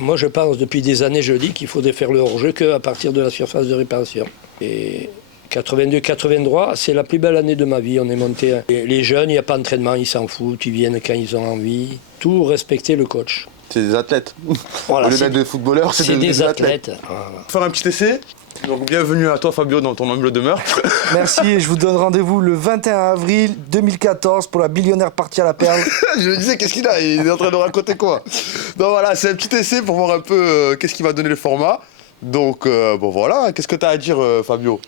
Moi, je pense, depuis des années, je dis qu'il faudrait faire le hors-jeu qu'à partir de la surface de réparation. Et 82-83, c'est la plus belle année de ma vie. On est monté. Les jeunes, il n'y a pas d'entraînement, ils s'en foutent, ils viennent quand ils ont envie. Tout respecter le coach. C'est des athlètes. Voilà, Au lieu d'être des footballeurs, c'est des athlètes. Voilà. Faire un petit essai. Donc bienvenue à toi Fabio dans ton humble demeure. Merci et je vous donne rendez-vous le 21 avril 2014 pour la billionnaire partie à la perle. Je me disais qu'est-ce qu'il a, il est en train de raconter quoi. Donc voilà, c'est un petit essai pour voir un peu qu'est-ce qui va donner le format. Donc bon voilà, qu'est-ce que tu as à dire Fabio?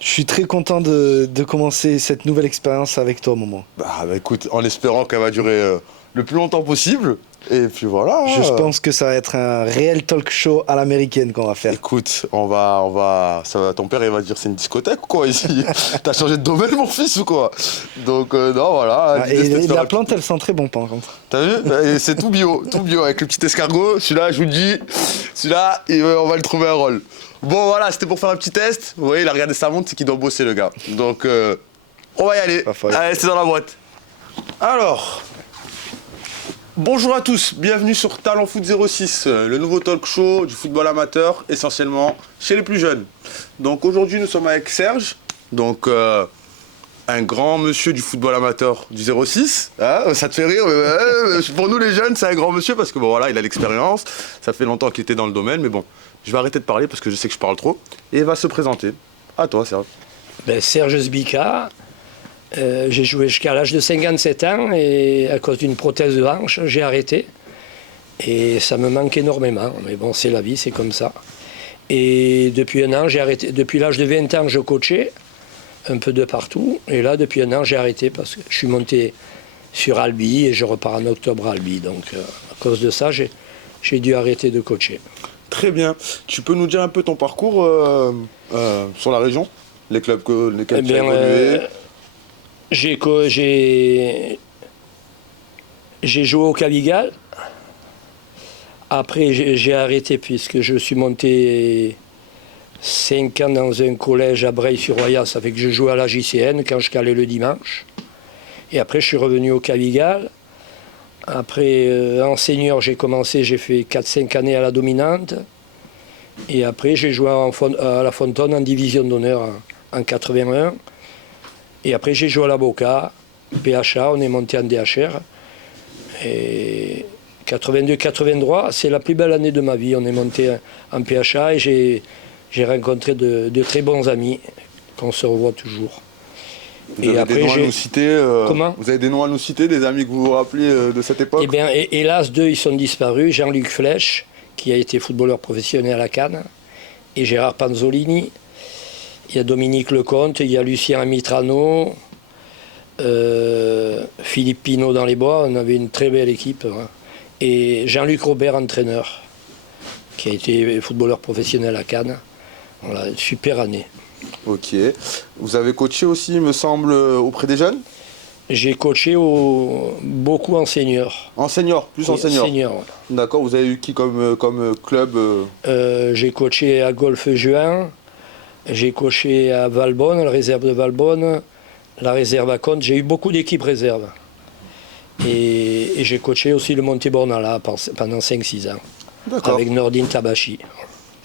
Je suis très content de commencer cette nouvelle expérience avec toi, Momo. Bah écoute, en espérant qu'elle va durer le plus longtemps possible. Et puis voilà. Je pense que ça va être un réel talk show à l'américaine qu'on va faire. Écoute, on va, ton père il va dire c'est une discothèque ou quoi ici? T'as changé de domaine mon fils ou quoi? Donc non voilà. Et la plante elle sent très bon par contre. T'as vu? Et c'est tout bio avec le petit escargot. Celui-là je vous le dis, celui-là on va le trouver un rôle. Bon voilà, c'était pour faire un petit test. Vous voyez, il a regardé sa montre, c'est qu'il doit bosser le gars. Donc on va y aller. Allez, c'est dans la boîte. Alors. Bonjour à tous, bienvenue sur Talent Foot 06, le nouveau talk show du football amateur, essentiellement chez les plus jeunes. Donc aujourd'hui nous sommes avec Serge, donc un grand monsieur du football amateur du 06. Hein, ça te fait rire, mais pour nous les jeunes c'est un grand monsieur parce que bon voilà, il a l'expérience, ça fait longtemps qu'il était dans le domaine, mais bon, je vais arrêter de parler parce que je sais que je parle trop, et il va se présenter. À toi Serge. Serge Zbika. J'ai joué jusqu'à l'âge de 57 ans et à cause d'une prothèse de hanche, j'ai arrêté. Et ça me manque énormément. Mais bon, c'est la vie, c'est comme ça. Et depuis un an, j'ai arrêté. Depuis l'âge de 20 ans, je coachais un peu de partout. Et là, depuis un an, j'ai arrêté parce que je suis monté sur Albi et je repars en octobre à Albi. Donc, à cause de ça, j'ai dû arrêter de coacher. Très bien. Tu peux nous dire un peu ton parcours sur la région? Les clubs lesquels tu as évolué? J'ai joué au Cavigal. Après, j'ai arrêté puisque je suis monté 5 ans dans un collège à Breil-sur-Roya. Ça fait que je jouais à la JCN quand je calais le dimanche. Et après, je suis revenu au Cavigal. Après, en senior, j'ai fait 4-5 années à la dominante. Et après, j'ai joué à la Fontaine en division d'honneur en 81. Et après, j'ai joué à la Boca, PHA, on est monté en DHR. Et 82-83, c'est la plus belle année de ma vie. On est monté en PHA et j'ai rencontré de très bons amis qu'on se revoit toujours. Vous avez des noms à nous citer Comment? Vous avez des noms à nous citer, des amis que vous vous rappelez de cette époque? Eh bien, hélas, 2, ils sont disparus. Jean-Luc Flèche, qui a été footballeur professionnel à Cannes, et Gérard Panzolini. Il y a Dominique Lecomte, il y a Lucien Mitrano, Philippe Pinault dans les bois, on avait une très belle équipe. Hein. Et Jean-Luc Robert, entraîneur, qui a été footballeur professionnel à Cannes. Voilà, une super année. Ok. Vous avez coaché aussi, il me semble, auprès des jeunes? J'ai coaché beaucoup en senior. En senior, plus en senior. Senior, voilà. D'accord, vous avez eu qui comme club J'ai coaché à Golfe Juin. J'ai coaché à Valbonne, la réserve de Valbonne, la réserve à Contes. J'ai eu beaucoup d'équipes réserves. Et j'ai coaché aussi le Monté-Bornala pendant 5-6 ans. D'accord. Avec Nordine Tabachi.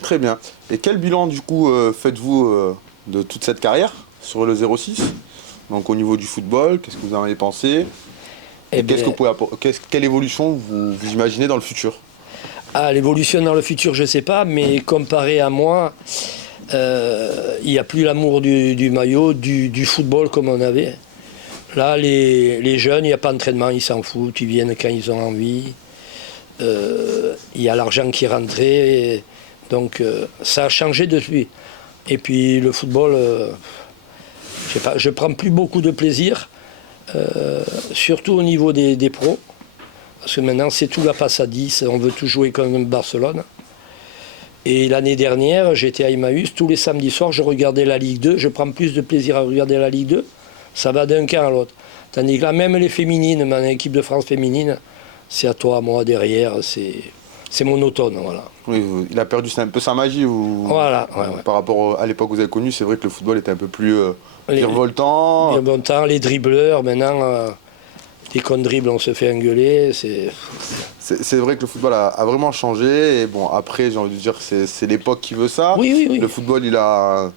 Très bien. Et quel bilan du coup faites-vous de toute cette carrière sur le 06? Donc au niveau du football, qu'est-ce que vous en avez pensé? Et quelle évolution vous imaginez dans le futur? L'évolution dans le futur, je ne sais pas, mais comparé à moi, il n'y a plus l'amour du maillot, du football comme on avait. Là, les jeunes, il n'y a pas d'entraînement, ils s'en foutent, ils viennent quand ils ont envie. Il y a l'argent qui est rentré, donc ça a changé depuis. Et puis le football, je sais pas, je prends plus beaucoup de plaisir, surtout au niveau des pros, parce que maintenant c'est tout la passe à 10, on veut tout jouer comme Barcelone. Et l'année dernière, j'étais à Emmaüs, tous les samedis soirs, je regardais la Ligue 2, je prends plus de plaisir à regarder la Ligue 2, ça va d'un camp à l'autre. Tandis que là, même les féminines, mon équipe de France féminine, c'est à toi, à moi, derrière, c'est monotone, voilà. Oui, il a perdu un peu sa magie. Voilà. Ouais. Par rapport à l'époque que vous avez connu, c'est vrai que le football était un peu plus virevoltant. Les dribbleurs, maintenant, Dès qu'on dribble, on se fait engueuler. C'est vrai que le football a vraiment changé. Et bon, après, j'ai envie de dire, c'est l'époque qui veut ça. Oui, oui, oui. Le football, il a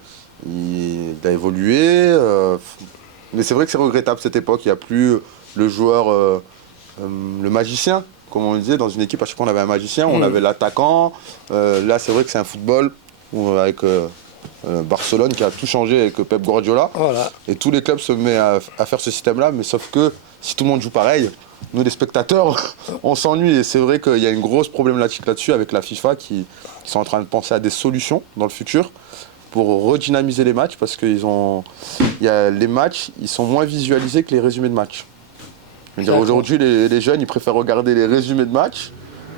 évolué. Mais c'est vrai que c'est regrettable cette époque. Il n'y a plus le joueur, le magicien, comme on disait. Dans une équipe, à chaque fois, on avait un magicien, on avait l'attaquant. Là, c'est vrai que c'est un football avec Barcelone qui a tout changé avec Pep Guardiola. Voilà. Et tous les clubs se mettent à faire ce système-là. Mais sauf que si tout le monde joue pareil, nous, les spectateurs, on s'ennuie. Et c'est vrai qu'il y a une grosse problématique là-dessus avec la FIFA qui sont en train de penser à des solutions dans le futur pour redynamiser les matchs parce que les matchs, ils sont moins visualisés que les résumés de matchs. Aujourd'hui, les jeunes, ils préfèrent regarder les résumés de matchs.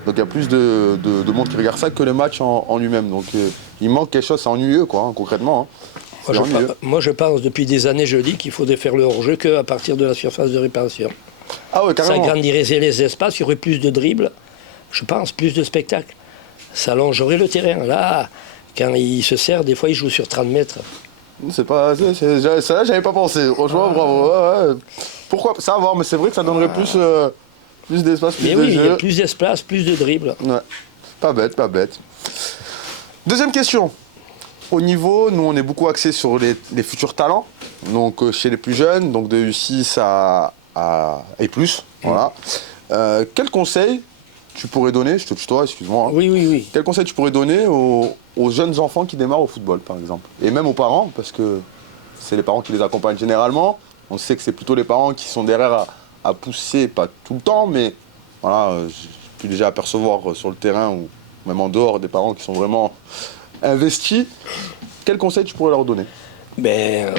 Donc il y a plus de monde qui regarde ça que le match en lui-même. Donc il manque quelque chose, c'est ennuyeux quoi, hein, concrètement. Hein. Moi je pense, depuis des années, je dis qu'il faudrait faire le hors-jeu qu'à partir de la surface de réparation. Ah ouais, Ça carrément. agrandirait les espaces, il y aurait plus de dribbles, je pense, plus de spectacles. Ça allongerait le terrain. Là, quand il se sert, des fois il joue sur 30 mètres. Ça là, j'avais pas pensé. Franchement, bravo. Ouais. Pourquoi ça à voir, mais c'est vrai que ça donnerait plus d'espace, plus Mais de oui, il y jeu. a plus d'espace, plus de dribbles. Ouais. Pas bête, pas bête. Deuxième question. Au niveau, nous on est beaucoup axé sur les futurs talents, donc chez les plus jeunes, donc de U6 et plus. Voilà. Quel conseil tu pourrais donner, je te tutoie, excuse-moi. Hein. Oui. Quel conseil tu pourrais donner aux jeunes enfants qui démarrent au football, par exemple? Et même aux parents, parce que c'est les parents qui les accompagnent généralement. On sait que c'est plutôt les parents qui sont derrière à pousser, pas tout le temps, mais voilà, j'ai pu déjà apercevoir sur le terrain ou même en dehors des parents qui sont vraiment investis. Quel conseil tu pourrais leur donner?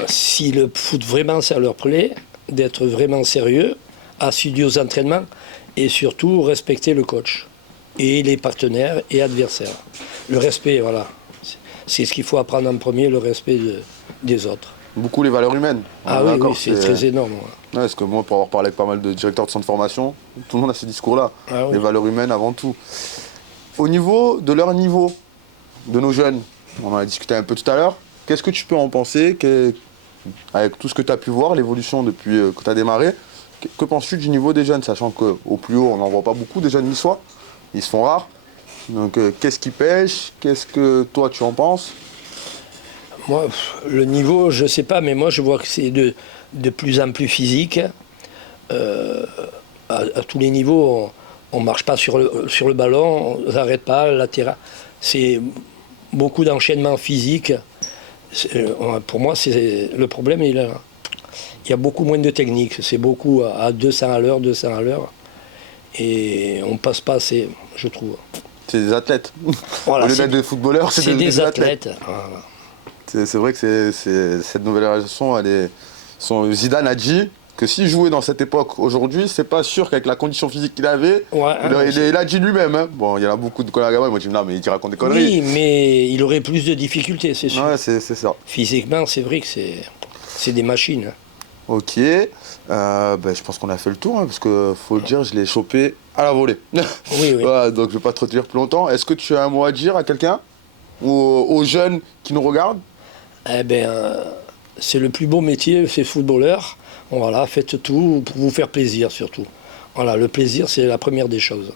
Si le foot vraiment ça leur plaît, d'être vraiment sérieux, assidu aux entraînements et surtout respecter le coach et les partenaires et adversaires. Le respect, voilà. C'est ce qu'il faut apprendre en premier, le respect des autres. Beaucoup les valeurs humaines. Ah oui, c'est très énorme. Ouais. Ouais, parce que moi, pour avoir parlé avec pas mal de directeurs de centres de formation, tout le monde a ce discours-là. Ah oui. Les valeurs humaines avant tout. Au niveau de leur niveau, de nos jeunes, on en a discuté un peu tout à l'heure, qu'est-ce que tu peux en penser avec tout ce que tu as pu voir, l'évolution depuis que tu as démarré, que penses-tu du niveau des jeunes, sachant qu'au plus haut, on n'en voit pas beaucoup des jeunes niçois, ils se font rares. Donc qu'est-ce qui pêche? Qu'est-ce que toi tu en penses? Moi, le niveau, je sais pas, mais moi je vois que c'est de plus en plus physique. À tous les niveaux, on marche pas sur le ballon, on n'arrête pas, latéral. C'est beaucoup d'enchaînements physiques. Pour moi, le problème, il y a beaucoup moins de technique. C'est beaucoup à 200 à l'heure, 200 à l'heure. Et on passe pas assez, je trouve. C'est des athlètes. Voilà, Au lieu d'être des footballeurs, c'est des athlètes. Voilà. C'est vrai que cette nouvelle génération, Zidane a dit que s'il jouait dans cette époque aujourd'hui, c'est pas sûr qu'avec la condition physique qu'il avait, il a dit lui-même. Hein. Bon, il y en a beaucoup de collègues à moi, ils m'ont dit non, mais il raconte des conneries. Oui, mais il aurait plus de difficultés, c'est sûr. Ouais, c'est ça. Physiquement, c'est vrai que c'est des machines. Ok, je pense qu'on a fait le tour, hein, parce que faut le dire, je l'ai chopé à la volée. Oui. Voilà, donc je vais pas te retenir plus longtemps. Est-ce que tu as un mot à dire à quelqu'un ou aux jeunes qui nous regardent? C'est le plus beau métier, c'est footballeur. Voilà, faites tout pour vous faire plaisir surtout. Voilà, le plaisir, c'est la première des choses.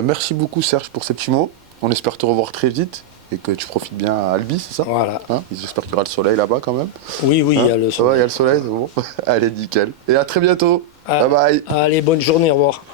Merci beaucoup Serge pour ces petits mots. On espère te revoir très vite et que tu profites bien à Albi, c'est ça? Voilà. Hein, j'espère qu'il y aura le soleil là-bas quand même. Oui, Hein, il y a le ça va, il y a soleil. le soleil, c'est bon. Allez, nickel. Et à très bientôt. Bye bye. Allez, bonne journée, au revoir.